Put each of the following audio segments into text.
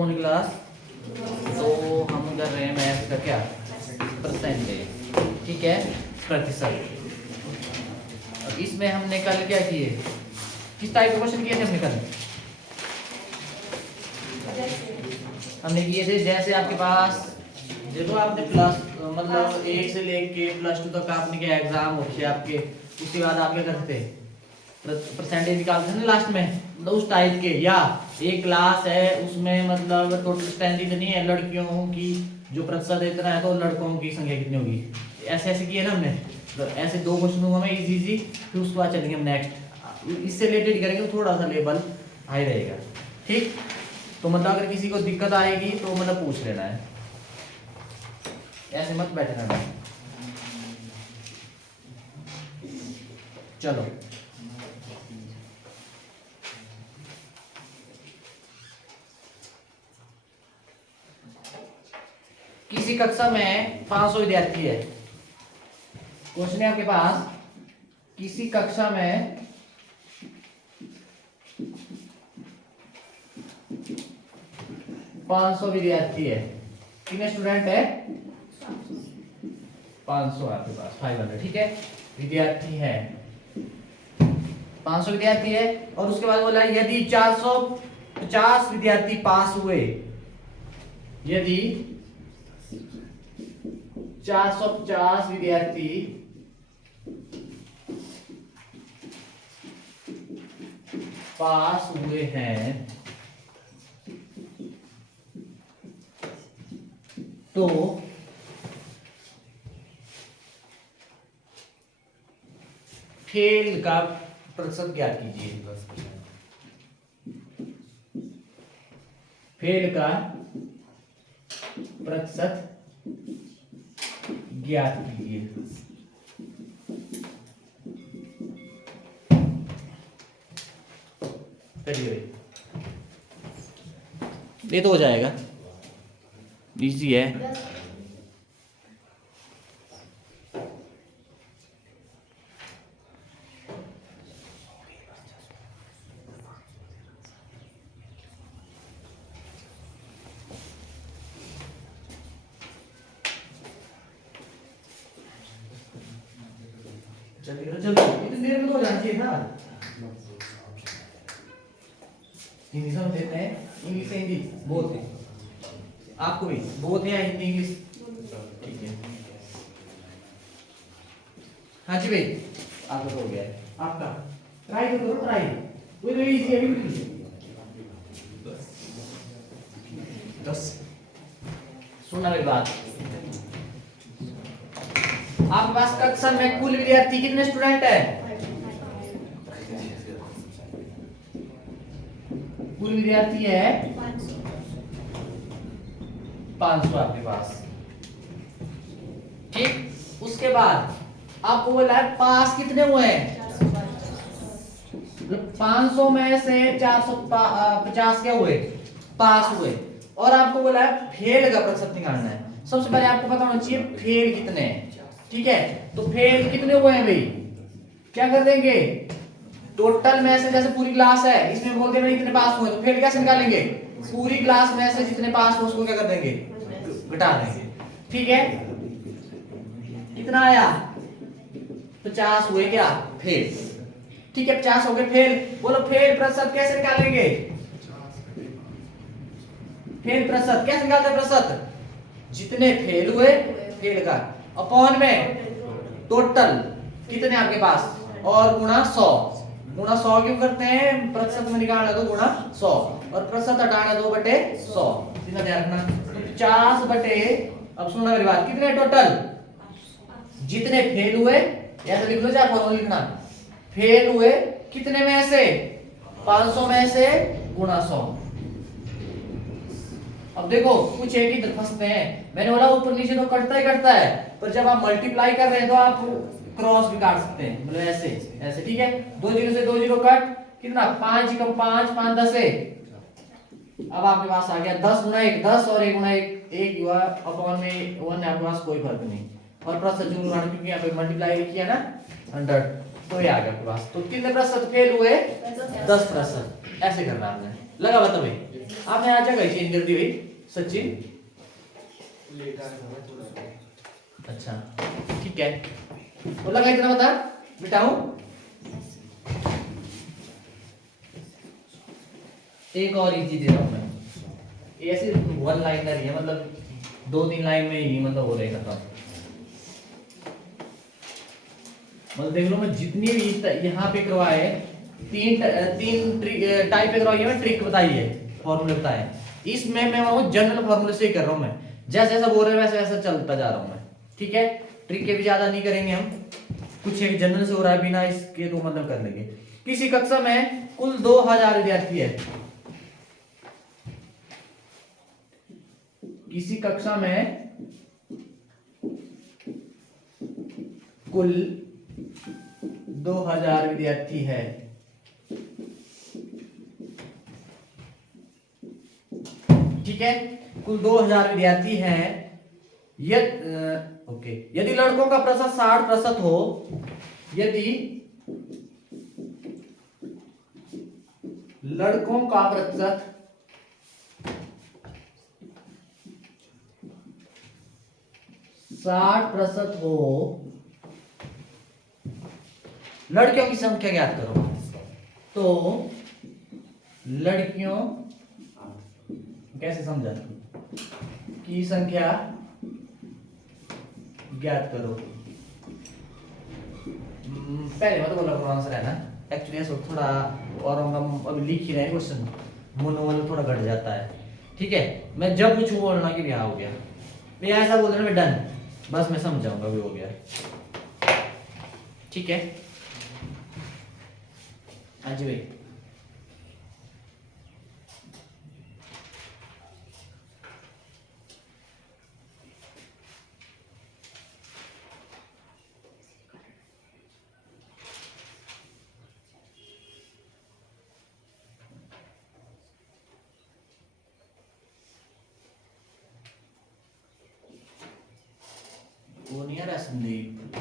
Morning class. तो हम कर रहे हैं मैथ का क्या परसेंटेज, ठीक है, प्रतिशत। और इसमें हमने कल क्या किए, किस टाइप के क्वेश्चन किए थे हमने कल? हमने किए थे जैसे आपके पास देखो आपने प्लस मतलब 1 से लेके +2 तक आपने क्या एग्जाम होते आपके, उसके बाद आप क्या करते परसेंटेज निकालते हैं ना लास्ट में, मतलब उस टाइप के। या एक क्लास है उसमें मतलब टोटल स्ट्रेंथ इतनी है लड़कियों की, जो प्रतिशत इतना है तो लड़कों की संख्या कितनी होगी, ऐसे ऐसे किए ना हमने। तो ऐसे 2 क्वेश्चन होंगे हमें इजी, फिर उसके बाद चलेंगे हम नेक्स्ट, इससे रिलेटेड करेंगे तो थोड़ा सा लेवल हाई रहेगा, ठीक। तो मतलब अगर किसी को दिक्कत आएगी तो मतलब पूछ लेना है, ऐसे मत बैठना है। चलो किसी कक्षा में 500 विद्यार्थी है। क्वेश्चन है आपके पास, किसी कक्षा में 500 विद्यार्थी है। कितने स्टूडेंट है? 500 आपके पास, 500, ठीक है, विद्यार्थी है, 500 विद्यार्थी है। और उसके बाद बोला यदि 450 विद्यार्थी पास हुए, यदि 450 विद्यार्थी पास हुए हैं तो फेल का प्रतिशत ज्ञात कीजिए। फेल का प्रतिशत ज्ञात कीजिए। ये तो हो जाएगा, इजी है। चलिए इतनी देर में तो हो जाना चाहिए था। हिंदी समझ लेते हैं, इंग्लिश से हिंदी बोथ है, आपको भी बोथ है या हिंदी इंग्लिश, ठीक है। हाँ जी भाई, आपका तो हो गया है, आपका ट्राई तो करो, ट्राई वो तो इजी है बिल्कुल। 10 सुनना मेरी बात, आपके पास कक्षा में कुल विद्यार्थी कितने स्टूडेंट है? कुल विद्यार्थी है 500 आपके पास, ठीक। उसके बाद आपको बोला है पास कितने हुए हैं, 500 में से 450 क्या हुए, पास हुए। और आपको बोला है फेल का प्रतिशत निकालना है। सबसे पहले आपको पता होना चाहिए फेल कितने हैं, ठीक है। तो फेल कितने हुए हैं भाई, क्या कर देंगे, टोटल में से जैसे पूरी क्लास है इसमें बोल दे भाई कितने पास हुए, तो फेल कैसे निकालेंगे, पूरी क्लास में से जितने पास हुए उसको क्या कर देंगे, घटा देंगे, ठीक है। कितना आया, 50 हुए क्या फेल, ठीक है, 50 हो गए फेल। बोलो फेल प्रतिशत कैसे निकालेंगे, फेल प्रतिशत कैसे निकालते हैं, प्रतिशत जितने फेल हुए फेल का अपॉन में टोटल कितने आपके पास, और गुणा 100। गुणा 100 क्यों करते हैं, प्रतिशत में निकालना तो गुणा 100 और प्रतिशत हटाना 2/100, इतना ध्यान रखना। 50 बटे, अब सुनना मेरी बात, कितने टोटल, जितने फेल हुए, ऐसे लिख लो, चाहे फॉर्मूला लिखना, फेल हुए कितने में से, 500 में से गुणा 100। अब देखो कुछ एक ही फंसते हैं, मैंने बोला ऊपर नीचे तो कटता ही कटता है, पर जब आप मल्टीप्लाई कर रहे हैं तो आप क्रॉस भी काट सकते हैं, मतलब ऐसे ऐसे, ठीक है। 2 जीरो से 2 जीरो कट, कितना, 5 कम 5 5 10 है। अब आपके पास आ गया 10 गुना 1 10 और 1 गुना 1 हुआ, अपॉन में 1 है आपके पास, कोई फर्क नहीं। और प्रतिशत जो उड़ाना, क्योंकि यहाँ पे मल्टीप्लाई किया ना 100, तो ये आ गया आपके पास। तो कितने प्रतिशत फेल हुए, 10%। ऐसे करना आपने, लगा बता भाई। आपने आज जगह चेंज कर दी भाई सचिन। अच्छा ठीक है, तो लगा इतना बता मिटाऊं। एक और इजी दे रहा हूं मैं, ऐसे वन लाइनर ही है, मतलब 2-3 लाइन में ही मतलब हो रहेगा खत्म। मतलब देख लो मैं जितनी भी यहाँ पे करवाए तीन टाइप पे करवाई है, ट्रिक बताई है, फॉर्मूले बताए। इसमें मैं वो जनरल फॉर्मूले से ही कर रहा हूँ, मैं जैसे जैसा बोल रहे हैं वैसे वैसा चलता जा रहा हूँ मैं। ठीक है, ट्रिक के भी ज्यादा नहीं करेंगे हम, कुछ एक जनरल से हो रहा है बिना इसके तो मतलब कर लेंगे। किसी कक्षा में कुल 2000 विद्यार्थी है, किसी कक्षा में कुल 2000 विद्यार्थी है, ठीक है, कुल 2000 विद्यार्थी हैं। ओके, यदि लड़कों का प्रतिशत 60% हो, यदि लड़कों का प्रतिशत 60% हो, लड़कियों की संख्या ज्ञात करो। तो लड़कियों कैसे समझा की संख्या ज्ञात करो। पहले मतलब बोला आंसर है ना, एक्चुअली ऐसा थोड़ा और हम अभी लिख ही रहे हैं क्वेश्चन, मनोबल थोड़ा घट जाता है। ठीक है, मैं जब कुछ बोलना कि ब्याह हो गया, मैं ऐसा बोल देना मैं डन, बस मैं समझाऊंगा भी हो गया। ठीक है हाँ जी भाई। वो नहीं आ रहा संदीप,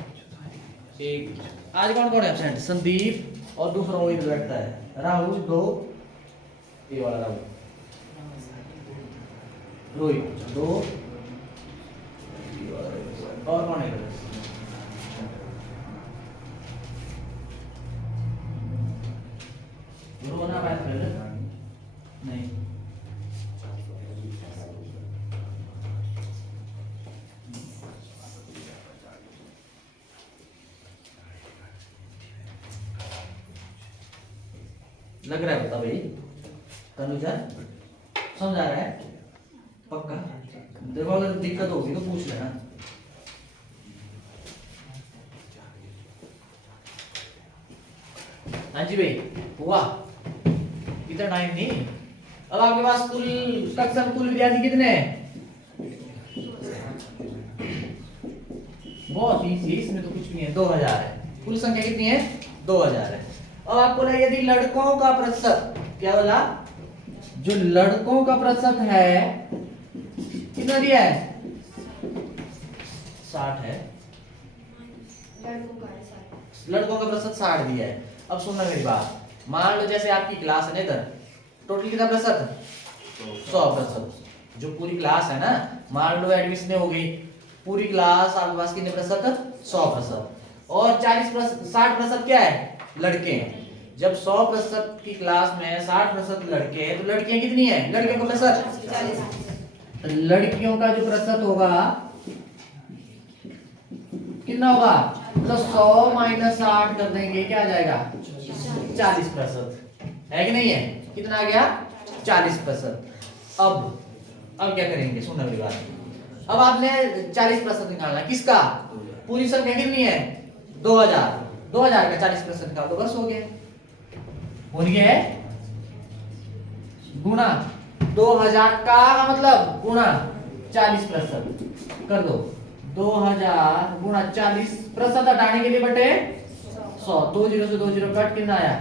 एक आज कौन कौन है एब्सेंट? संदीप और दूसरा वो इधर बैठता है राहुल, 2 ये वाला राहुल, रोहित 2 और कौन है? रोना बात कर नहीं, लग रहा है बता भाई तनुजा, समझ आ रहा है पक्का? देखो अगर दिक्कत होगी तो पूछ लेना। हाँ जी भाई हुआ, इतना टाइम नहीं। अब आपके पास कुल कक्षा में कुल विद्यार्थी कितने हैं? बहुत इजी, इसमें तो कुछ नहीं है, 2000 है। कुल संख्या कितनी है? 2000 है। अब आपको ना यदि लड़कों का प्रतिशत, क्या बोला, जो लड़कों का प्रतिशत है कितना दिया है? 60 है, लड़कों का प्रतिशत 60 दिया है। अब सुनना मेरी बात, मान लो जैसे आपकी क्लास है ना, इधर टोटल कितना प्रतिशत? 100%। जो पूरी क्लास है ना, मान लो एडमिशन हो गई पूरी क्लास, आपके पास कितने प्रतिशत? 100%। और 60% क्या है? लड़के हैं। जब 100% की क्लास में 60% लड़के हैं, तो लड़कियां कितनी है? लड़कियों का प्रतिशत 40। तो लड़कियों का जो प्रतिशत होगा कितना होगा? मतलब 100 माइनस 60 कर देंगे, क्या आ जाएगा? 40% है कि नहीं है? कितना आ गया? 40%। अब क्या करेंगे, सुनना मेरी बात। अब आपने 40% निकालना, किसका? पूरी संख्या कितनी है? 2000। 2000 का 40% निकाल दो, बस हो गया। हो गया है गुणा 2000 का मतलब गुणा 40% कर दो। 2000 गुणा 40% हटाने के लिए बटे 100, 2 0 से 2 0 कट, कितना आया?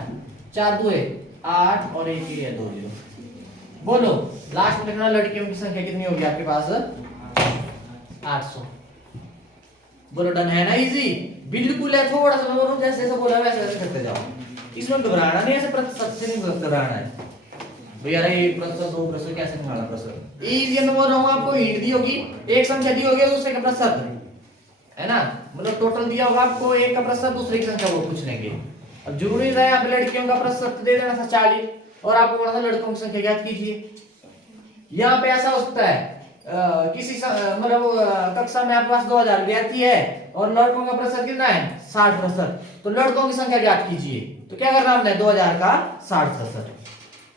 4 2 8 और 1 है 2 0। बोलो लास्ट में लिखना लड़कियों की संख्या कितनी होगी आपके पास? 800। बोलो डन है ना? इजी बिल्कुल है, थोड़ा सा मैं बोल रहा हूं जैसे जैसे बोला वैसे वैसे करते जाओ, इसमें घबराना नहीं, ऐसे प्रतिशत से नहीं घबराना है। भैया ये 1%, 2% कैसे निकालना प्रतिशत? इजी में बोल रहा हूँ आपको, हिंट दी होगी, एक संख्या दी होगी दूसरे का प्रतिशत, है ना, मतलब टोटल दिया होगा आपको एक का प्रतिशत, दूसरे की संख्या वो पूछ लेंगे। अब जरूरी नहीं आप लड़कियों का प्रतिशत दे देना था 40 और आपको बोला था लड़कों की संख्या ज्ञात कीजिए। यहाँ पे ऐसा हो सकता है किसी मतलब कक्षा में आपके पास 2000 विद्यार्थी है और लड़कों का प्रतिशत कितना है 60%, तो लड़कों की संख्या ज्ञात कीजिए, तो क्या करना हमने 2000 का 60%।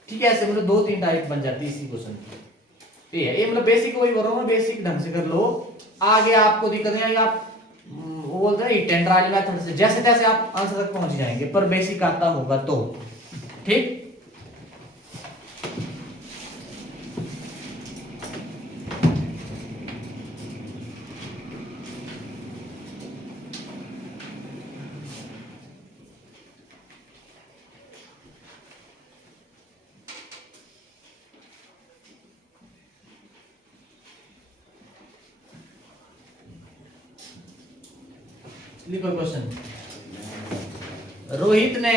ठीक है, ऐसे मतलब 2-3 टाइप बन जाती है इसी क्वेश्चन की। ये मतलब बेसिक वही बोल रहा हूँ, बेसिक ढंग से कर लो, आगे आपको दिक्कत नहीं आएगी। आप वो बोलते हैं टेंड्राइल मेथड से जैसे तैसे आप आंसर तक पहुंच जाएंगे, पर बेसिक आता होगा तो। ठीक, लिखो क्वेश्चन। रोहित ने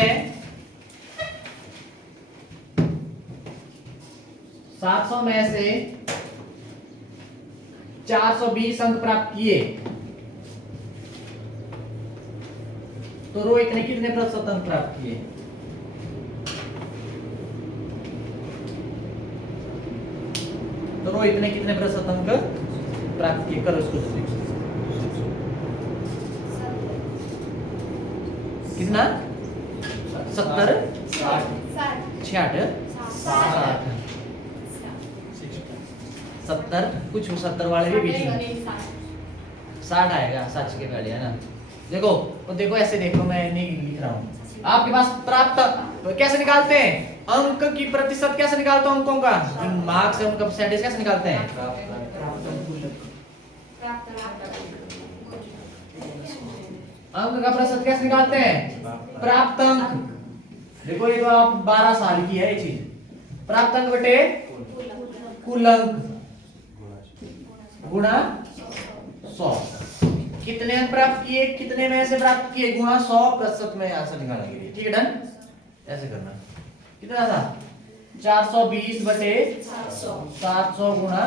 700 में से 420 अंक प्राप्त किए, तो रोहित ने कितने प्रतिशत अंक प्राप्त किए? तो रोहित ने कितने प्रतिशत अंक प्राप्त किए? करो इसको। कितना? 70, 66, 70, कुछ 70 वाले भी बीच में 60 आएगा, सच के पहले, है ना। देखो तो देखो, ऐसे देखो, मैं नहीं लिख रहा हूँ। आपके पास प्राप्त तो कैसे निकालते हैं? अंक की प्रतिशत कैसे निकालते हैं? अंकों का मार्क्स है, उनका परसेंटेज कैसे निकालते हैं? अंक का प्रतिशत कैसे निकालते हैं? प्राप्त अंक। देखो ये तो आप 12 साल की है ये चीज। प्राप्त अंक बटे कुल अंक गुणा 100। कितने अंक प्राप्त किए, कितने में से प्राप्त किए, गुणा 100% में आंसर निकालेंगे। ठीक है, डन। ऐसे करना। कितना था? 420 बटे 700 गुणा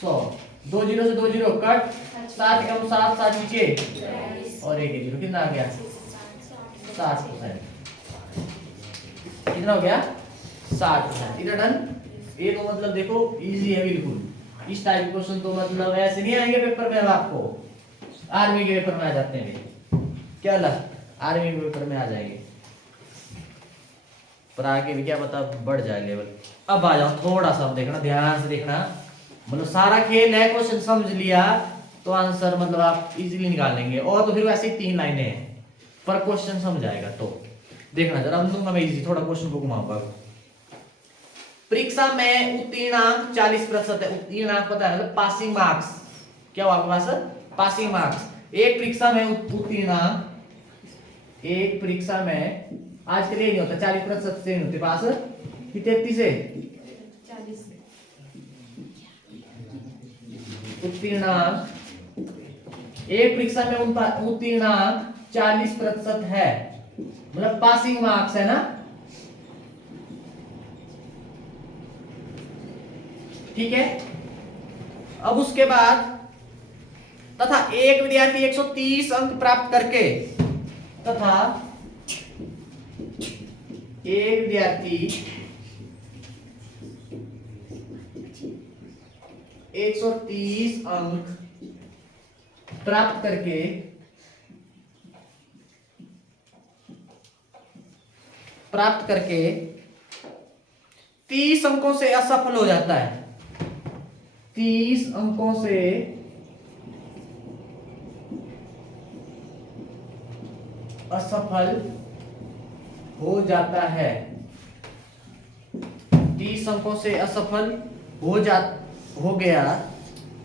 100। 2 जीरो से 2 जीरो कट, 7 कम 7, 7 नीचे और 1 जीरो, कितना आ गया? 60%। कितना हो गया? 60%। इधर डन। ये तो मतलब देखो इजी है बिल्कुल। इस टाइप के क्वेश्चन तो मतलब ऐसे नहीं आएंगे पेपर में, आपको आर्मी के पेपर में आ जाते हैं। क्या लग आर्मी के पेपर में आ जाएंगे, पर आगे भी क्या पता बढ़ जाए लेवल। अब आ जाओ, थोड़ा सा देखना, ध्यान से देखना, मतलब सारा खेल है, क्वेश्चन समझ लिया तो आंसर मतलब आप इजीली निकाल लेंगे। और तो फिर वैसे ही 3 लाइनें हैं, पर क्वेश्चन समझ आएगा तो देखना जरा। दूंगा मैं इजी, थोड़ा क्वेश्चन को घुमाऊंगा। परीक्षा में उत्तीर्णांक 40% है। उत्तीर्णांक पता है मतलब पासिंग मार्क्स। क्या हुआ आपके पास? Passing marks. एक परीक्षा में उत्तीर्णांक, एक परीक्षा में आज के लिए नहीं होता 40% से नहीं होते पास कि 33 से उत्तीर्णांक, एक परीक्षा में उत्तीर्णांक 40% है, मतलब पासिंग मार्क्स है ना। ठीक है, अब उसके बाद तथा एक विद्यार्थी 130 अंक प्राप्त करके, तथा एक विद्यार्थी 130 अंक प्राप्त करके प्राप्त करके 30 अंकों से असफल हो जाता है। 30 अंकों से असफल हो जाता है। 30 अंकों से असफल हो गया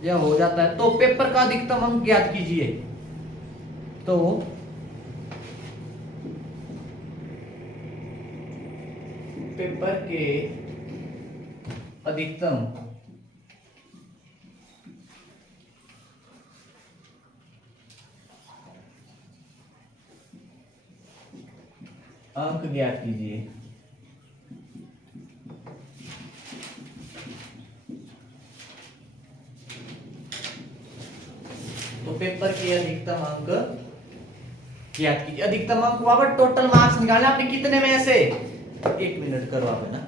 या हो जाता है, तो पेपर का अधिकतम अंक ज्ञात कीजिए। तो पेपर के अधिकतम अंक ज्ञात कीजिए। तो पेपर के अधिकतम अंक ज्ञात कीजिए। अधिकतम अंक हुआ पर टोटल मार्क्स निकालना आपने कितने में से। 1 मिनट करो आप, है ना।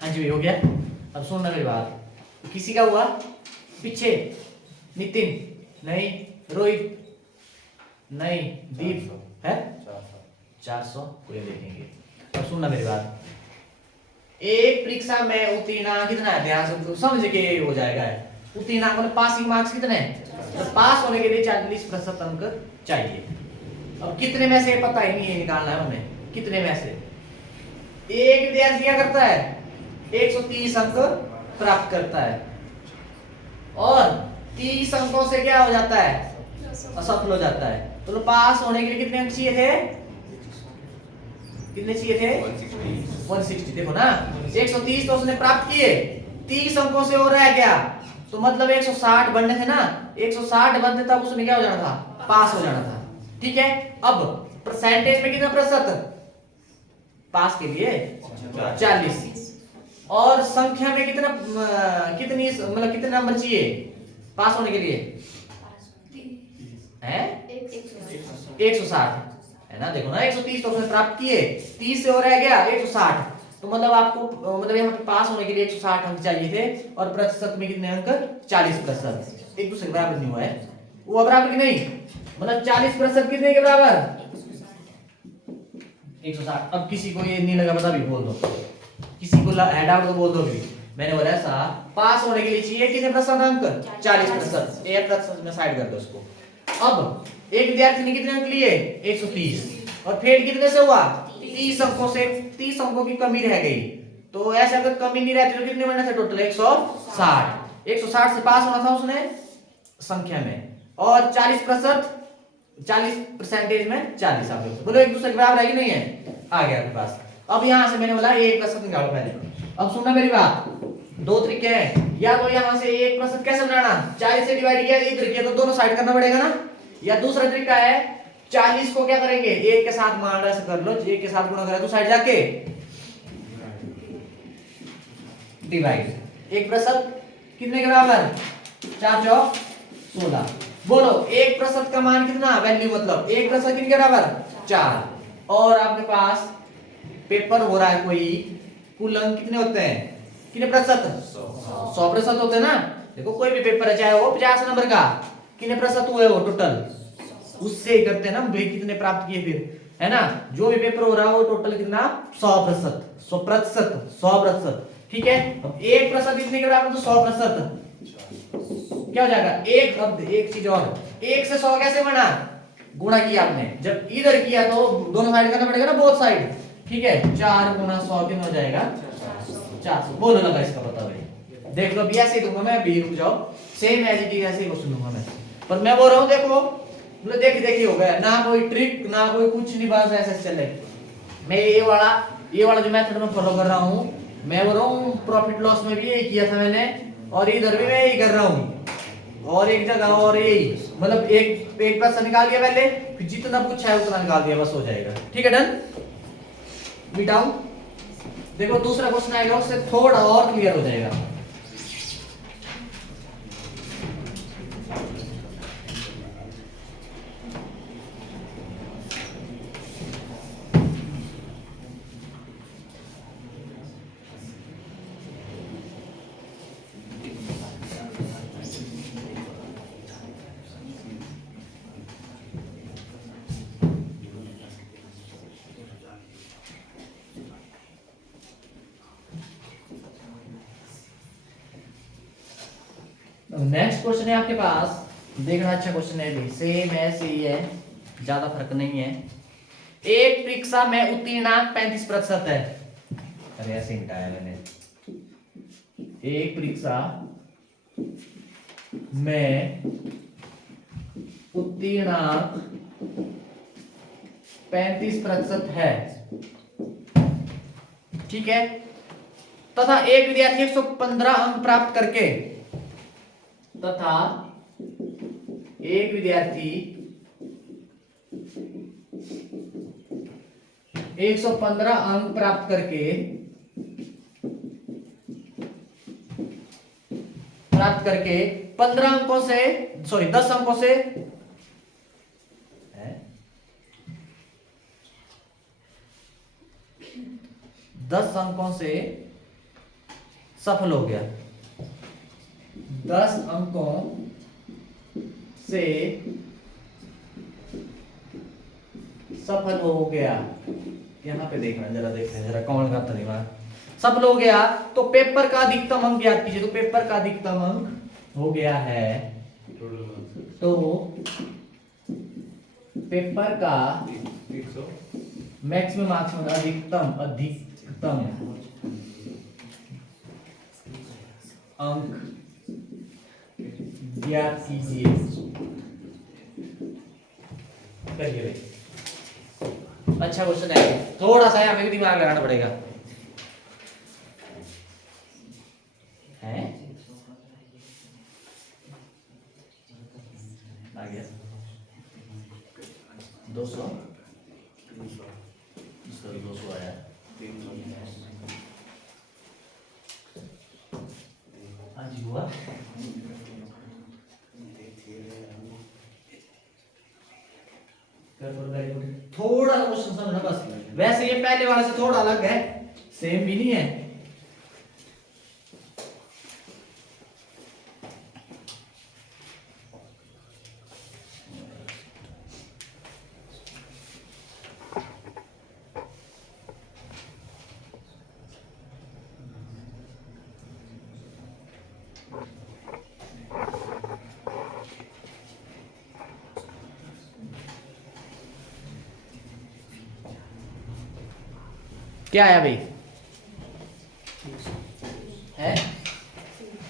हाँ जी हो गया। अब सुनना मेरी बात। किसी का हुआ पीछे, नितिन नहीं, रोहित नहीं, दीप है 400 को ये देखेंगे। अब सुनना मेरी बात। एक परीक्षा में उत्तीर्ण कितना है, ध्यान से समझ के हो जाएगा। उत्तीर्ण मतलब पासिंग मार्क्स कितने हैं, तो पास होने के लिए 40% अंक चाहिए। अब कितने में से पता ही नहीं है, निकालना है हमें कितने में से। एक विद्यार्थी क्या करता है 130 अंक प्राप्त करता है और 30 अंकों से क्या हो जाता है, असफल हो जाता है। तो पास होने के लिए कितने अंक चाहिए थे, कितने चाहिए थे 160। देखो ना 130 तो उसने प्राप्त किए, 30 अंकों से हो रहा है क्या, तो मतलब 160 बनने थे ना, 160 बनते तब उसने क्या हो जाना था, पास हो जाना था। ठीक है। अब परसेंटेज में कितना प्रतिशत पास के लिए 40 और संख्या में कितना कितनी मतलब कितने नंबर चाहिए पास होने के लिए है 160 है ना। देखो ना 130 तो उसने प्राप्त किए, 30 से हो रहा है क्या 160, तो मतलब आपको मतलब यहाँ पे पास होने के लिए 160 अंक चाहिए थे और प्रतिशत में कितने अंक 40%। एक दूसरे के बराबर नहीं हुआ है, वो बराबर की नहीं, मतलब 40% कितने के बराबर 160। अब किसी को ये नहीं लगा पता भी बोल दो, किसी को ऐड आउट तो बोल दो भी। मैंने बोला ऐसा पास होने के लिए चाहिए कितने प्रतिशत अंक 40%, 1% में साइड कर दो उसको। अब एक विद्यार्थी ने कितने अंक लिए 130 और फेल कितने से हुआ 30 अंकों से, 30 अंकों की कमी रह गई। तो ऐसे अगर कमी नहीं रहती तो कितने बनने थे टोटल 160, 160 से पास होना था उसने संख्या में, और 40% में 40 आप बोलो एक दूसरे के बराबर है कि नहीं है, आ गया आपके पास। अब यहां से मैंने बोला 1% निकालो पहले। अब सुनना मेरी बात, दो तरीके हैं, या तो यहां से 1% कैसे बनाना, 40 से डिवाइड किया इधर किया तो दोनों साइड करना पड़ेगा ना, या दूसरा तरीका है 40 को क्या करेंगे 1 के साथ मान ऐसे कर लो, 1 के साथ गुणा करें तो साइड जाके डिवाइड, 1% कितने के बराबर 4 चौक 16। बोलो 1% का मान कितना, वैल्यू मतलब 1% कितने के बराबर 4, और आपके पास पेपर हो रहा है कोई, कुल अंक कितने होते हैं, कितने प्रतिशत 100% होते हैं ना। देखो कोई भी पेपर है चाहे वो 50 नंबर का, कितने प्रतिशत हुए वो टोटल, उससे करते हैं ना भाई कितने प्राप्त किए फिर, है ना। जो भी पेपर हो रहा है वो टोटल कितना 100%, 100%। ठीक है। अब 1% इतने के बराबर तो 100% क्या हो जाएगा एक। अब एक चीज और, 1 से 100 कैसे बना, गुणा किया आपने, जब इधर किया तो दोनों साइड करना पड़ेगा ना, बोथ साइड। ठीक है 4 गुना 100 कितना हो जाएगा 400। बोलो लगा इसका पता भाई, देख लो भी ऐसे ही दूंगा मैं, भी रुक जाओ, सेम एज इट इज ऐसे ही क्वेश्चन दूंगा मैं, पर मैं बोल रहा हूं देखो मतलब देखी हो गया ना, कोई ट्रिक ना कोई कुछ नहीं, बस ऐसे चले। मैं ये वाला जो मेथड में फॉलो कर रहा हूं, मैं बोल रहा हूं प्रॉफिट लॉस में भी यही किया था मैंने, और इधर भी मैं यही कर रहा हूं। और एक जगह और यही, मतलब एक प्रश्न निकाल दिया पहले, फिर जितना पूछा है उतना निकाल दिया, बस हो जाएगा। ठीक है, डन। मिटाओ। देखो दूसरा क्वेश्चन आएगा, उससे थोड़ा और क्लियर हो जाएगा। नेक्स्ट क्वेश्चन है आपके पास, देखना अच्छा क्वेश्चन है, भी सेम ऐसे ही है, ज्यादा फर्क नहीं है। एक परीक्षा में उत्तीर्णांक 35% है। अरे ऐसे मिटाया मैंने। एक परीक्षा में उत्तीर्णांक 35% है, ठीक है, तथा एक विद्यार्थी 115 अंक प्राप्त करके, तथा एक विद्यार्थी 115 अंक प्राप्त करके 15 अंकों से, सॉरी 10 अंकों से, 10 अंकों से सफल हो गया। 10 अंकों से सफल हो गया। यहां पे देखना जरा, देखना जरा कौन का तरीका सफल हो गया, तो पेपर का अधिकतम अंक याद कीजिए। तो पेपर का अधिकतम अंक हो गया है, तो पेपर का मैक्सिमम मार्क्स में अधिकतम अंक ज्ञात कीजिए। करिए भाई, अच्छा क्वेश्चन है, थोड़ा सा हमें भी दिमाग लगाना पड़ेगा। है आ गया 200 आया, आज हुआ। थोड़ा सा क्वेश्चन समझना बस, वैसे ये पहले वाले से थोड़ा अलग है, सेम भी नहीं है। क्या आया भाई? है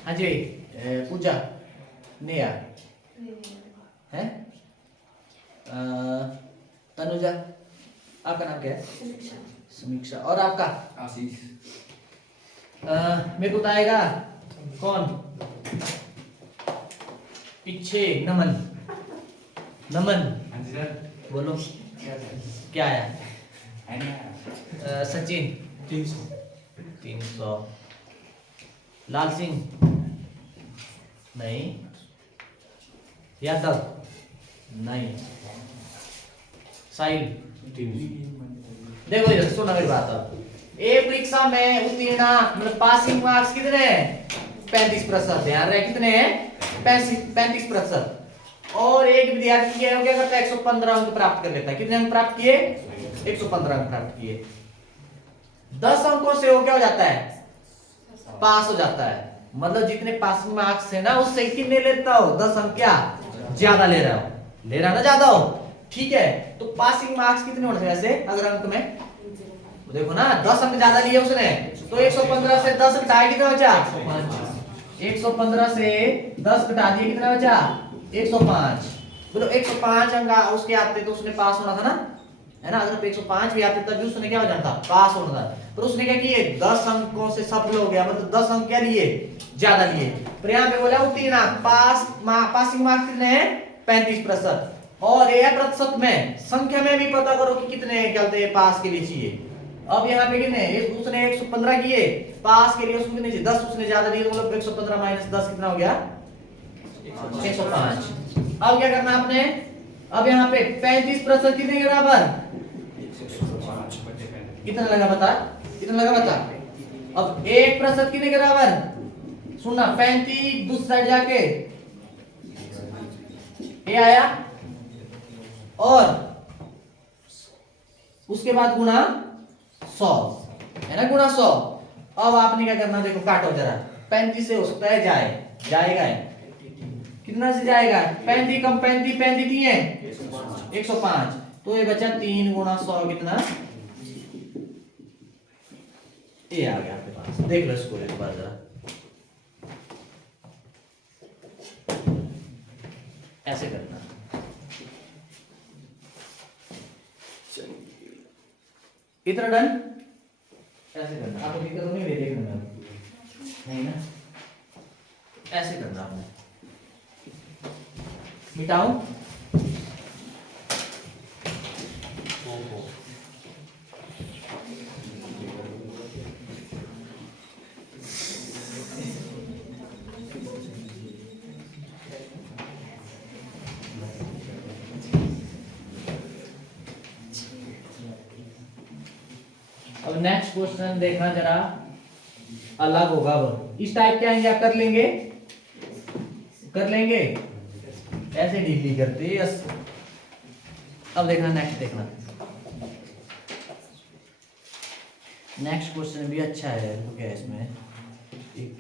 हाँ जी भाई, पूजा नेहा है, तनुजा, आपका नाम क्या है? समीक्षा। और आपका? आशीष। मेरे को बताएगा कौन? पीछे नमन। नमन बोलो क्या आया? सचिन 300। लाल सिंह नहीं, यादव नहीं, साहिल। देखो इधर सुना मेरी बात। अब एक परीक्षा में उत्तीर्णांक मतलब पासिंग मार्क्स कितने हैं? 35%। ध्यान रहे कितने हैं? 35%। और एक विद्यार्थी क्या हो गया करता है 115 अंक प्राप्त कर लेता है। कितने अंक प्राप्त किए? 115 अंक प्राप्त किए। 10 अंकों से वो क्या हो जाता है? पास हो जाता है। मतलब जितने पासिंग मार्क्स है ना उससे कितने लेता हो? 10 अंक क्या ज्यादा ले रहा हो, ले रहा ना ज्यादा हो, ठीक है। तो पासिंग मार्क्स कितने होने चाहिए ऐसे अगर अंक में? देखो ना 10 अंक ज्यादा लिए उसने, तो 115 से 10 घटाए कितना बचा? 115 से 10 घटा दिए कितना बचा? 105। बोलो 105 अंक उसके आते तो उसने पास होना था ना, है ना। अगर 105 भी आते तब भी उसने क्या हो जाता? पास होना था। पर उसने क्या किए? 10 अंकों से सफल हो गया, मतलब 10 अंक क्या लिए? ज्यादा लिए। पर यहाँ पे बोला उत्तीर्णांक पासिंग मार्क्स कितने हैं 35%। और ये प्रतिशत में संख्या में भी पता करो कि कितने क्या बोलते हैं पास के लिए चाहिए। अब यहाँ पे कितने उसने 115 किए पास के लिए, उसको कितने चाहिए 10 उसने ज्यादा दिए, मतलब 115 माइनस 10 कितना हो गया 105। अब क्या करना आपने, अब यहाँ पे 35% कितने के बराबर कितना लगा बता, कितना लगा बता। अब 1% कितने के बराबर सुनना 35 दूसरी साइड जाके ये आया और उसके बाद गुना 100 है ना, गुना 100। अब आपने क्या करना देखो काटो जरा, 35 से हो सकता है जाएगा है कितना से जाएगा 35 कम 35 35 दिए 105, तो ये बचा 3 गुना 100 कितना ये आ गया आपके पास। देख लो इसको एक बार जरा ऐसे करना, इतना डन ऐसे करना। आपको दिक्कत नहीं है देखने में नहीं ना, ऐसे करना आपने मिटाओ अब नेक्स्ट क्वेश्चन देखना जरा अलग होगा। अब इस टाइप के आएंगे आप कर लेंगे ऐसे डीपली करते यस। अब देखना नेक्स्ट, देखना नेक्स्ट क्वेश्चन भी अच्छा है। तो क्या है इसमें एक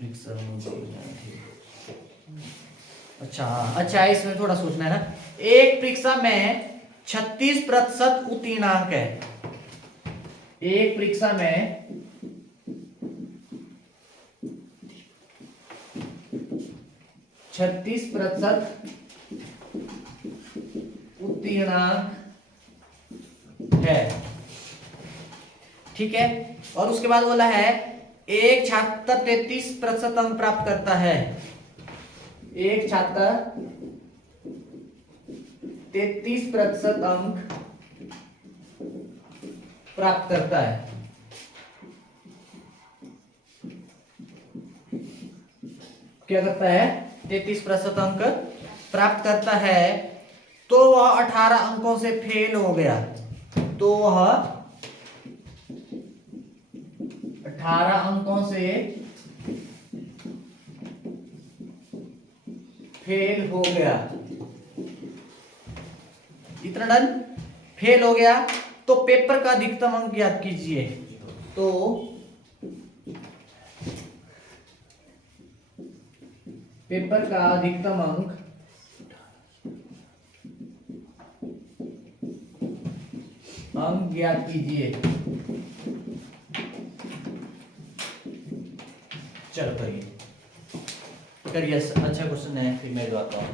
अच्छा है, इसमें थोड़ा सोचना है ना। एक परीक्षा में 36% उत्तीर्णांक है, एक परीक्षा में 36% उत्तीर्णांक है, ठीक है। और उसके बाद बोला है एक छात्र 33% अंक प्राप्त करता है, एक छात्र 33% अंक प्राप्त करता है। क्या करता है 33% अंक प्राप्त करता है, तो वह 18 अंकों से फेल हो गया, तो वह 18 अंकों से फेल हो गया। इतना डन, फेल हो गया तो पेपर का अधिकतम अंक याद कीजिए। तो पेपर का अधिकतम अंक ज्ञात कीजिए। चलो करिए अच्छा क्वेश्चन है, फिर मैं आता हूं।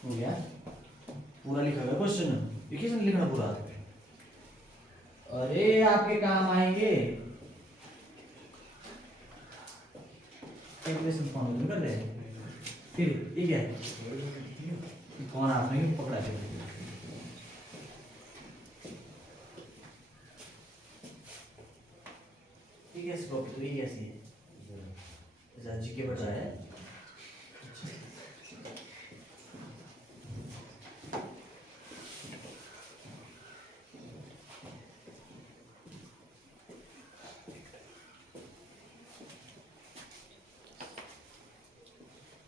हो गया पूरा लिखा हुआ क्वेश्चन, देखिए सर लिखना पूरा। अरे आपके काम आएंगे कैलकुलेशन फॉर्म कर रहे फिर ये क्या है कौन आपने पकड़ा है। ठीक है इसको तो ये ऐसी है जी के बचा है।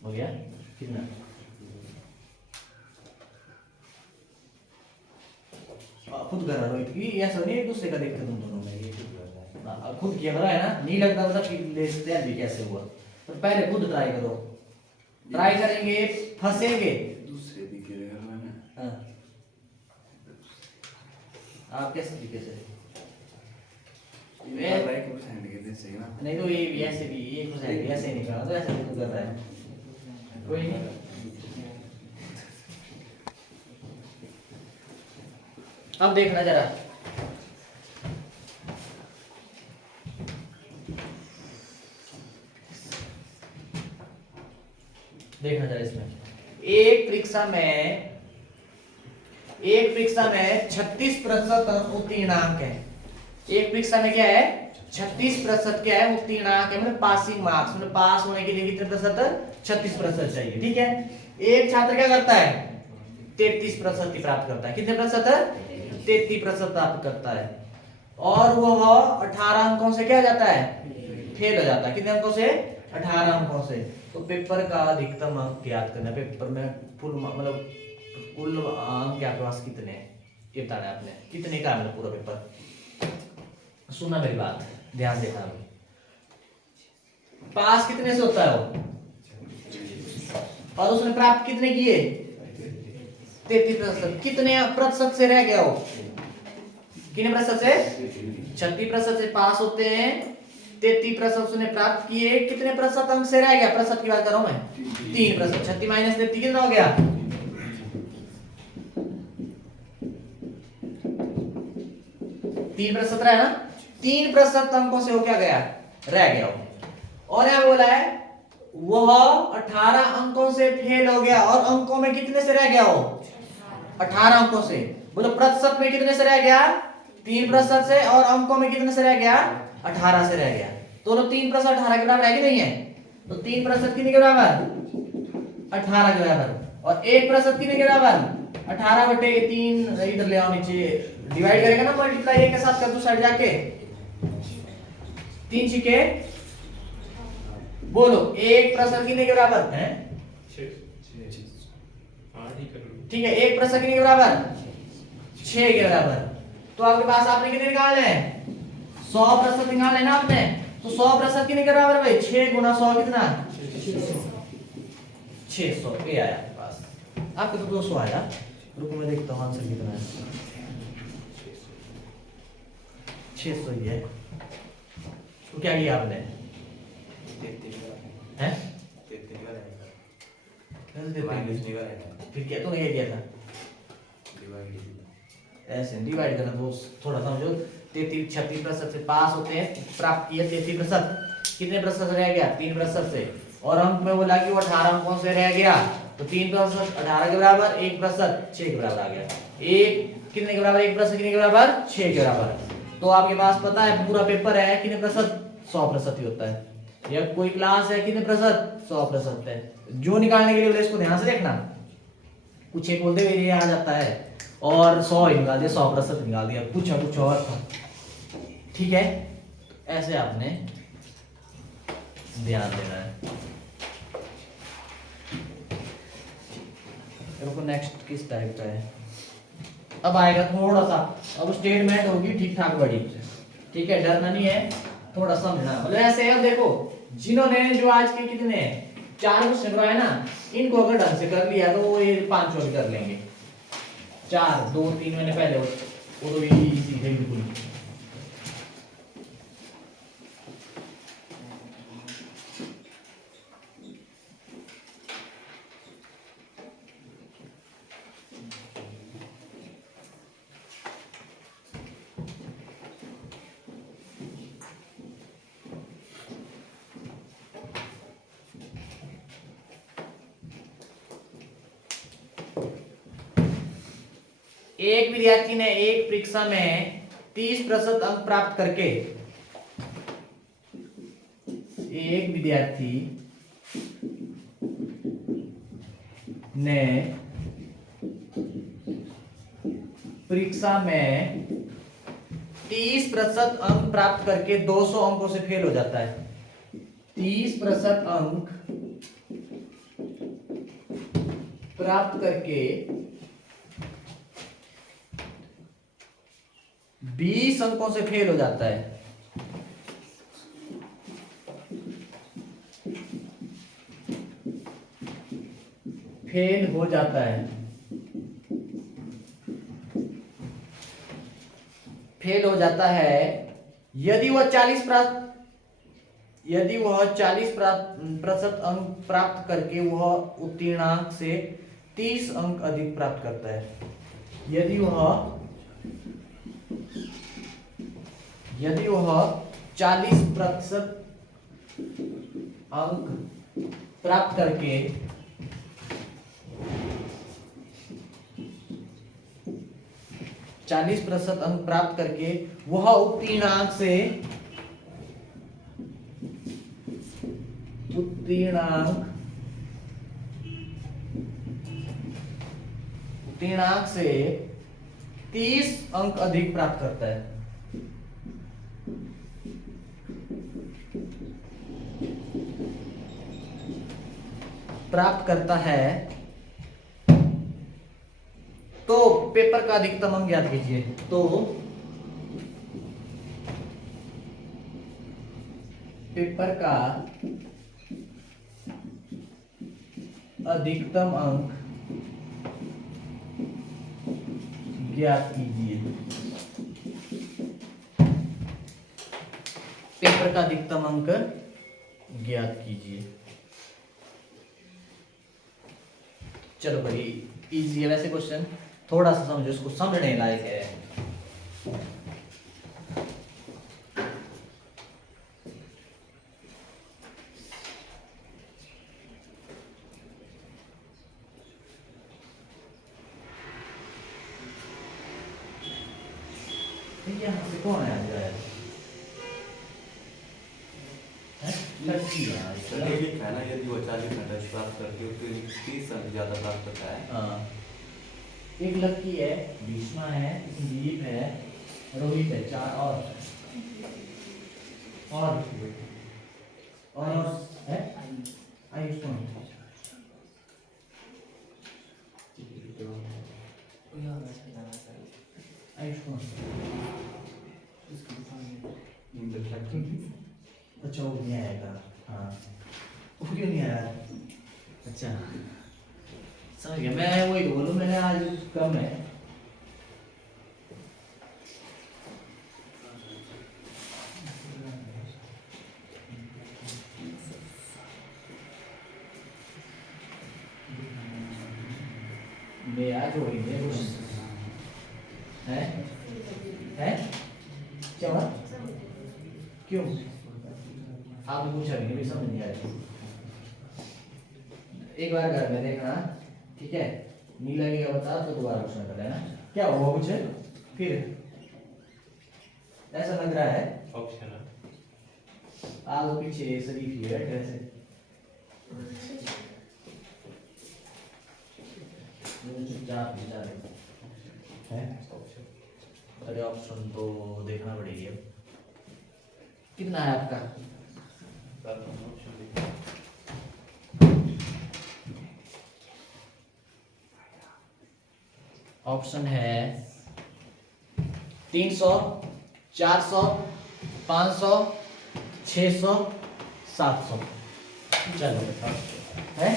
हो गया कितना खुद कर रहा रोहित की ऐसा नहीं एक दूसरे का देखते तुम दोनों में ये खुद किया करा है ना, नहीं लगता मतलब कि देखते हैं भी कैसे हुआ। तो पहले खुद ट्राई करो, ट्राई करेंगे फंसेंगे दूसरे दिखे मैंने। हाँ आप कैसे दिखे से ऐसे ही ना। नहीं तो ये भी ऐसे भी एक हो जाएगी, ऐसे नहीं करना तो ऐसे भी कर रहा है, कोई नहीं। अब देखना जरा, देखना जरा इसमें एक परीक्षा में 36% उत्तीर्णांक है। एक परीक्षा में क्या है, 36% क्या है, उत्तीर्णांक है, मतलब पासिंग मार्क्स, मतलब पास होने के लिए कितने प्रतिशत, 36% चाहिए। ठीक है, एक छात्र क्या करता है, 33% की प्राप्त करता है। कितने प्रतिशत, 33% प्राप्त करता है, और वह 18 अंकों से क्या हो जाता है, फेल हो जाता है। कितने अंकों से, 18 अंकों से। तो पेपर का अधिकतम अंक याद करना, पेपर में फुल मतलब कुल अंक आपके पास कितने हैं ये बताना है आपने, कितने का है पूरा पेपर। सुनना मेरी बात, ध्यान देना। अभी पास कितने से होता है वो, और उसने प्राप्त कितने किए, 33%। कितने प्रतिशत से रह गया वो, कितने प्रतिशत से, 36% से पास होते हैं, 33% उसने प्राप्त किए, कितने प्रतिशत अंक से रह गया, प्रतिशत की बात कर रहा हूं मैं, 3%। 36 माइनस 33 कितना हो गया, 3% रहा है ना, 3% अंकों से वो क्या गया, रह गया वो। और यहां बोला है वह 18 अंकों से फेल हो गया, और अंकों में कितने से रह गया वो, 18 अंकों से। बोलो प्रतिशत में कितने से रह गया, 3% से, और अंकों में कितने से रह गया, 18 से रह गया। दोनों 3% 18 के बराबर है कि नहीं है, तो 3% कितने के बराबर, 18 के बराबर, और 1% कितने के बराबर, 18/3। इधर ले आओ नीचे, डिवाइड करेगा ना, मल्टीप्लाई एक के साथ कर दो साइड जाके, 3 छिके बोलो 1% कितने के बराबर है, ठीक है, 1% कितने के बराबर, 6 के बराबर। तो आपके पास आपने कितने निकालने हैं, 100% निकालना है ना आपने, तो 100% कितने के बराबर भाई, 6 गुना 100 कितना, 600। ये आया आपके पास, आपके तो 200 आया। रुको मैं देखता हूँ आंसर कितना है, 600 ही है। तो क्या किया आपने, हैं फिर क्या तूने क्या किया था, ऐसे डिवाइड करना, तो थोड़ा समझो। 36% से पास होते हैं, प्राप्त किया 33%, कितने प्रतिशत रह गया, 3% से, और अंक में बोला कि वो 18 अंकों से रह गया, तो 3% 18 के बराबर, 1% 6 के बराबर आ गया। एक कितने के बराबर, 1% कितने के बराबर, 6 के बराबर। तो आपके पास पता है पूरा पेपर है कितने प्रतिशत, 100% ही होता है, या कोई क्लास है कितने प्रतिशत, 100% है। जो निकालने के लिए बोले इसको ध्यान से देखना, कुछ एक बोलते हुए ये आ जाता है और 100 ही निकाल दिया, 100% निकाल दिया, कुछ और था। ठीक है, ऐसे आपने ध्यान देना है। देखो नेक्स्ट किस टाइप का है, अब आएगा थोड़ा सा, अब स्टेटमेंट होगी ठीक ठाक बड़ी, ठीक है, डरना नहीं है, थोड़ा समझना। मतलब ऐसे है, अब देखो जिन्होंने जो आज के कितने 4 क्वेश्चन करवाए ना, इनको अगर ढंग से कर लिया तो वो ये 5 भी कर लेंगे। 4 2 3 मैंने पहले वो तो इजी है बिल्कुल। एक विद्यार्थी ने एक परीक्षा में 30% अंक प्राप्त करके, एक विद्यार्थी ने परीक्षा में 30% अंक प्राप्त करके 200 अंकों से फेल हो जाता है। 30% अंक प्राप्त करके 20 अंकों से फेल हो जाता है। फेल हो जाता है, फेल हो जाता है यदि वह 40 यदि वह 40% अंक प्राप्त करके वह उत्तीर्णांक से 30 अंक अधिक प्राप्त करता है। यदि वह 40% अंक प्राप्त करके 40% अंक प्राप्त करके वह उत्तीर्णांक से 30 अंक अधिक प्राप्त करता है। तो पेपर का अधिकतम अंक ज्ञात कीजिए। तो पेपर का अधिकतम अंक ज्ञात कीजिए। पेपर का अधिकतम अंक ज्ञात कीजिए। चलो बड़ी इजी है वैसे क्वेश्चन, थोड़ा सा समझो, इसको समझने लायक है। यहाँ से कौन है आज आया? लड़की है आज। चलिए लिखा है ना, यदि वो 40 अंक प्राप्त करके उत्तीर्ण 30 अंक ज्यादा प्राप्त करता है। हाँ, एक लड़की है, भीष्मा है, संदीप है, रोहित है, 4 और है आयुष कौन? आयुष कौन? अच्छा वो नहीं आएगा। हाँ वो क्यों नहीं आया? अच्छा समझ गया, मैं वही तो बोलूं, मैंने आज कम है। मैं आज हो गई है क्या बात? क्यों आपने पूछा नहीं, मेरी समझ नहीं आई। एक बार घर में देखना, ठीक है, नहीं लगेगा बता तो दोबारा क्वेश्चन कर लेना। क्या हुआ कुछ फिर ऐसा लग रहा है? ऑप्शन आगे पीछे शरीफ ही है ऐसे। चुपचाप ही जा रहे हैं। अरे ऑप्शन तो देखना पड़ेगा। कितना है आपका? ऑप्शन है 300, 400, 500, 600, 700। चलो है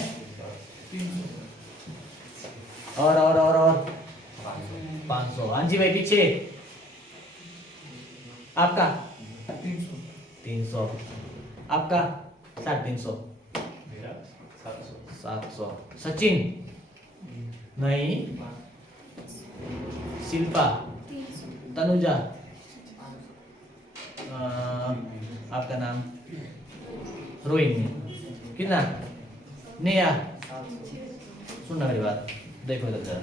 और 500। हाँ जी भाई पीछे आपका 300, आपका 350, मेरा 700। सचिन नहीं, शिल्पा, तनुजा, आपका नाम रोहिणी, कितना? नेहा, सुनना मेरी बात, देखो इधर जरा,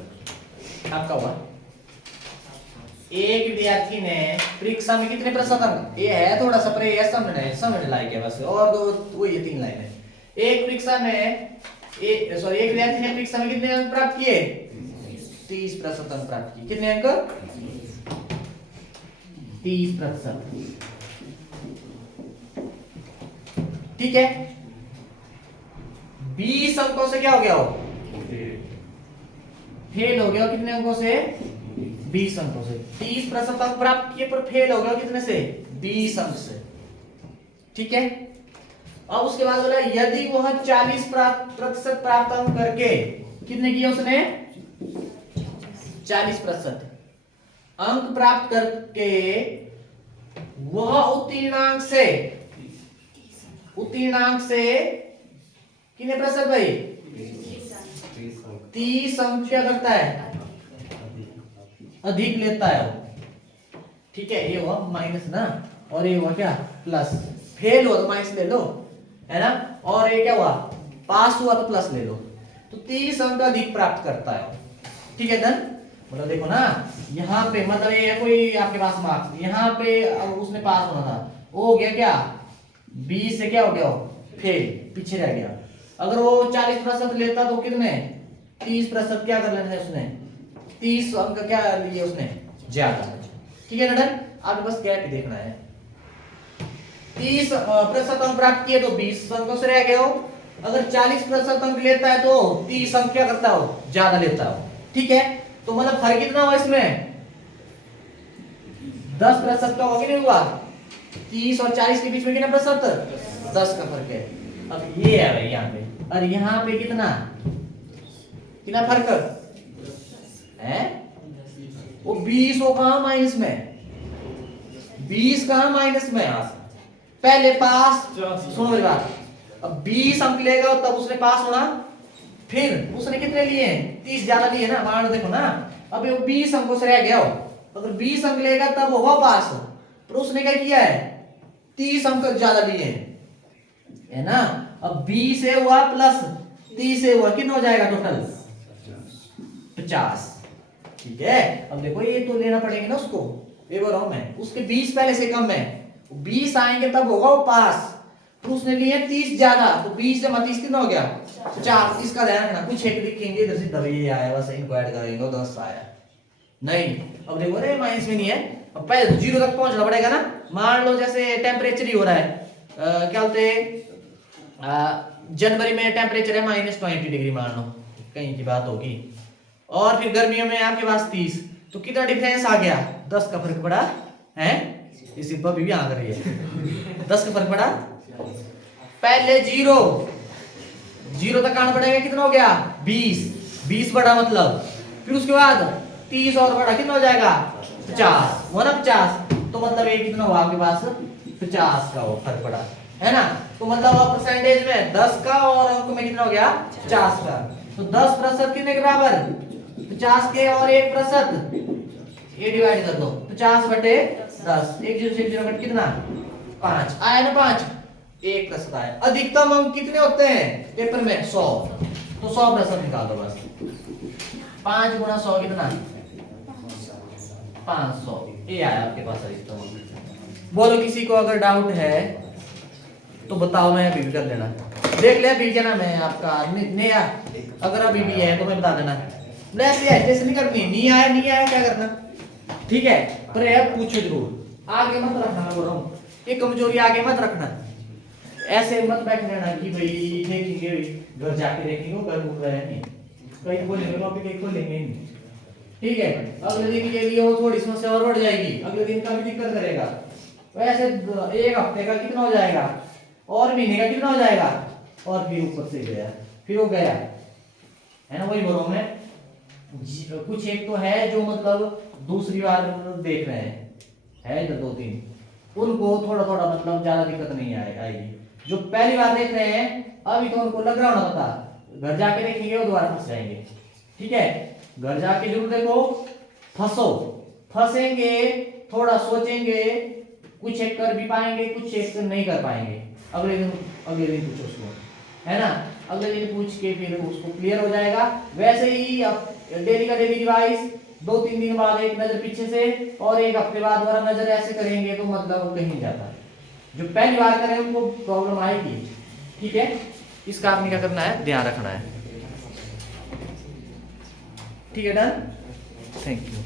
आपका हुआ। एक विद्यार्थी ने परीक्षा में कितने प्रतिशत अंक, ये है थोड़ा सा पर ये समझने लायक है बस, और दो वही है, 3 लाइन है। एक विद्यार्थी ने परीक्षा में कितने अंक प्राप्त किए? 30% अंक प्राप्त किए। कितने अंक? 30%। ठीक है, 20 अंकों से क्या हो गया? फेल हो गया। कितने अंकों से? 20 अंकों से। 30% अंक प्राप्त किए पर फेल हो गया कितने से? 20 अंक से। ठीक है, अब उसके बाद बोला यदि वह 40% प्राप्त अंक करके, कितने किए उसने? 40% अंक प्राप्त करके वह उत्तीर्णांक से उत्तीर्णांक से कितने प्रतिशत भाई? 30 अंक क्या करता है? अधिक लेता है वो। ठीक है, ये हुआ माइनस ना, और ये हुआ क्या? प्लस। फेल हुआ तो माइनस ले लो, है ना, और ये क्या हुआ? पास हुआ तो प्लस ले लो। तो 30 अंक अधिक प्राप्त करता है। ठीक है डन। मतलब देखो ना, यहाँ पे मतलब ये कोई आपके पास मार्क्स, यहाँ पे अब उसने पास होना था, वो हो गया क्या? 20 से क्या हो गया? फेल, पीछे रह गया। अगर वो 40% लेता तो कितने? 30% क्या कर लेना है उसने? 30 अंक क्या लिए उसने? ज्यादा। ठीक है ना डन। आपको बस गैप ही देखना है। 30% अंक प्राप्त किए तो 20 अंकों से रह गए हो। अगर 40% अंक लेता है तो 30 अंक क्या करता हो? ज्यादा लेता हो। ठीक है, तो मतलब फर्क कितना हुआ इसमें? 10% का होगा कि नहीं हुआ? 30 और 40 के बीच में कितना प्रतिशत? 10 का फर्क है। अब ये है भाई यहाँ पे, और यहाँ पे कितना कितना फर्क है? वो 20 हो कहां माइनस में? 20 कहां माइनस में? पहले पास, सुनो मेरी बात, अब 20 अंक लेगा तब उसने पास होना। फिर उसने कितने लिए? 30 ज्यादा लिए ना, मान लो देखो ना, अब ये 20 अंकों से रह गया हो। अगर 20 अंक लेगा तब होगा पास, पर उसने क्या किया है? 30 अंक ज्यादा लिए, है ना। अब 20 से हुआ प्लस 30 से हुआ, कितना हो जाएगा टोटल? 50। ठीक है, अब देखो ये तो लेना पड़ेगा ना उसको, ये बोल रहा हूं मैं, उसके 20 पहले से कम है, 20 आएंगे तब होगा वो पास। तो उसने लिए 30 ज्यादा, तो 20 जमा 30 कितना हो गया? 50। इसका ध्यान रखना, कुछ एक लिखेंगे इधर से दबी आया, बस इनको ऐड करेंगे 10 आया नहीं। अब देखो रे माइनस में नहीं है, अब पहले तो 0 तक पहुंचना पड़ेगा ना। मान लो जैसे टेम्परेचर ही हो रहा है, क्या बोलते जनवरी में टेम्परेचर है -20 डिग्री, मान लो कहीं की बात होगी, और फिर गर्मियों में आपके पास 30, तो कितना डिफरेंस आ गया? 10 का फर्क पड़ा है। इसी पर भी आ रही है 10 का फर्क पड़ा। पहले 0 तक आना पड़ेगा, कितना हो गया? 20 बढ़ा मतलब, फिर उसके बाद 30 और बढ़ा, कितना हो जाएगा? 50 हुआ ना 50। तो मतलब ये कितना हुआ आपके पास? 50 का वो फर्क पड़ा, है ना। तो मतलब परसेंटेज में 10 का और अंक में कितना हो गया? 50 का। तो 10% कितने के बराबर? 50 के, और 1% ये डिवाइड कर दो, 50/10, 1 0 से 1 0 कट, कितना? 5 आया ना, 5 1% आया। अधिकतम अंक कितने होते हैं पेपर में? 100। तो 100% निकाल दो बस। 5 गुना 100 कितना? 500। ये आया आपके पास अधिकतम अंक। बोलो किसी को अगर डाउट है तो बताओ, मैं अभी भी कर लेना। देख ले अभी क्या नाम है आपका? नया। अगर अभी भी है तो मैं बता देना। ऐसे नहीं करनी, नहीं आया क्या करना? ठीक है, पर यार पूछो जरूर, आगे मत रखना। मैं बोल रहा हूँ ये कमजोरी आगे मत रखना। ऐसे मत बैठ रहना कि भाई देखेंगे, घर जाके देखेंगे घर घूम रहे हैं, कहीं बोलेंगे टॉपिक एक खोलेंगे नहीं। ठीक है, अगले दिन के लिए वो थोड़ी समस्या और बढ़ जाएगी, अगले दिन का भी दिक्कत करेगा। वैसे एक हफ्ते का कितना हो जाएगा, और महीने का कितना हो जाएगा, और फिर ऊपर से गया, फिर वो गया, है ना। वही बोलो मैं, कुछ एक तो है जो मतलब दूसरी बार देख रहे हैं, है इधर 2-3, उनको थोड़ा थोड़ा मतलब ज्यादा दिक्कत नहीं आएगी। जो पहली बार देख रहे हैं अभी तो उनको लग रहा होना पता, घर जाके देखेंगे वो दोबारा फंस जाएंगे। ठीक है, घर जाके जरूर देखो, फंसेंगे, थोड़ा सोचेंगे, कुछ चेक कर भी पाएंगे, कुछ चेक नहीं कर पाएंगे। अगले दिन पूछो उसको, है ना, अगले दिन पूछ के फिर उसको क्लियर हो जाएगा। वैसे ही अब डेली का डेली रिवाइज, 2-3 दिन बाद एक नजर पीछे से, और एक हफ्ते बाद वाला नजर ऐसे करेंगे तो मतलब वो कहीं नहीं जाता। जो पहली बार करें उनको प्रॉब्लम आएगी। ठीक है, इसका आपने क्या करना है, ध्यान रखना है। ठीक है डन, थैंक यू।